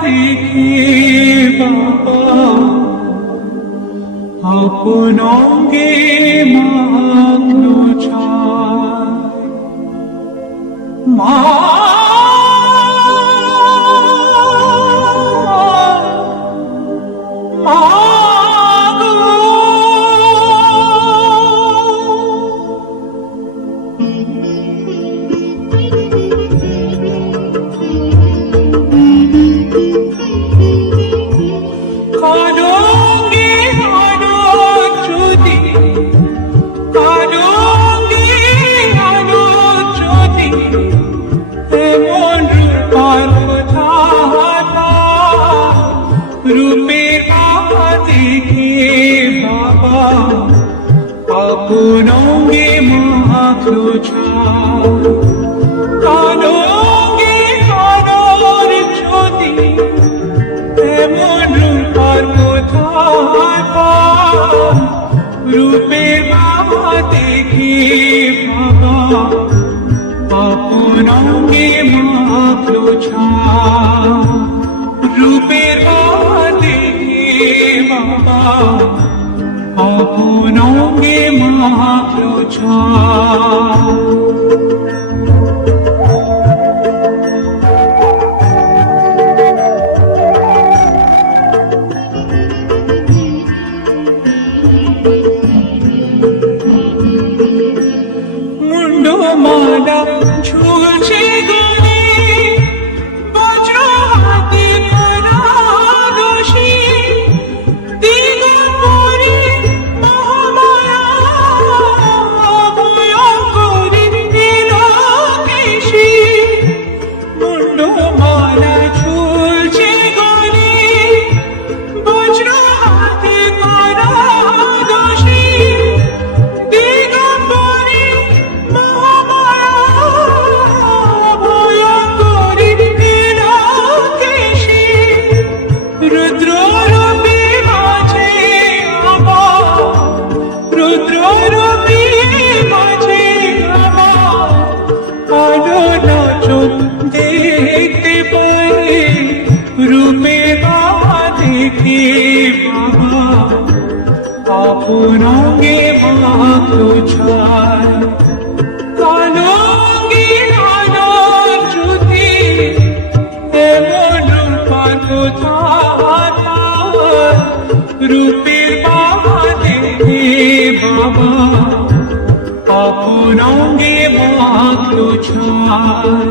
দেখে বাবা আপন অঙ্গে মাখলো ছায় মা রূপের বাবা দেখে বাবা আপন অঙ্গে মাখলো ছায় কালো অঙ্গে কালোর যদি এমন রূপার কোথায় পায় রূপের বাবা দেখে বাবা আপন অঙ্গে মাখলো ছায় রূপের বাবা দেখে বাবা আপন অঙ্গে মাখলো ছায় মুন্ডমালা ঝুলছে গলে বজ্র হাতে করা দোষী দিগম্বরী মহামায়া ভয়ঙ্করী নীলকেশী মুন্ডমালা ঝুলছে গলে বজ্র হাতে করা দোষী দিগম্বরী দেখতে পাই রূপে বাবা দেখে বাবা আপন অঙ্গে মাখলো ছায় কালো অঙ্গে আলোর জ্যোতি এমন রূপার কোথায় রূপের বাবা দেখে বাবা আপন অঙ্গে মাখলো ছায়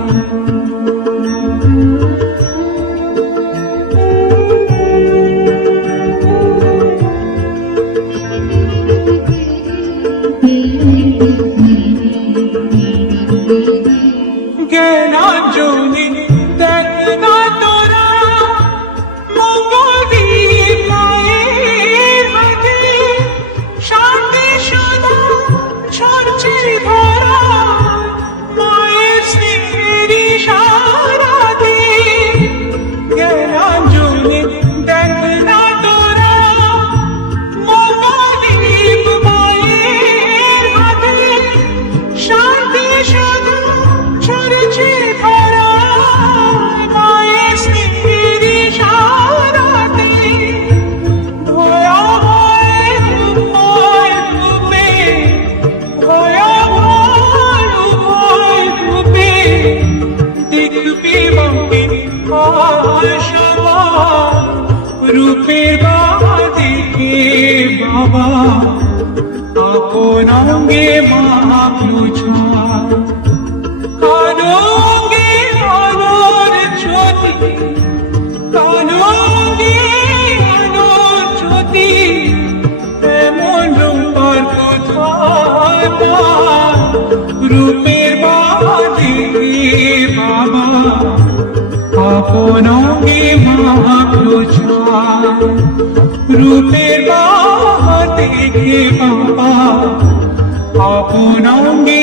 জ্ঞানাঞ্জলি দেখ না তোরা মঙ্গলদীপ মায়ের হাতে শান্তি সদা ছড়ছে ধরা মায়ের স্নেহের ইশারাতে জ্ঞানাঞ্জলি দেখ না তোরা মঙ্গলদীপ মায়ের হাতে শান্তি সদা ছড়ছে ধরা মায়ের স্নেহের ইশারাতে ভয়াবহ রূপে ভয়াবহ রূপে দেখবি মনে সবার রূপের বাবা দেখে বাবা আপন অঙ্গে মাখলো ছায় কালো অঙ্গে আলোর জ্যোতি কালো অঙ্গে আলোর জ্যোতি এমন রূপার কোথায় পায় রূপের বাবা দেখে বাবা আপন অঙ্গে মাখলো ছায় রূপের বাবা দেখে বাবা আপন অঙ্গে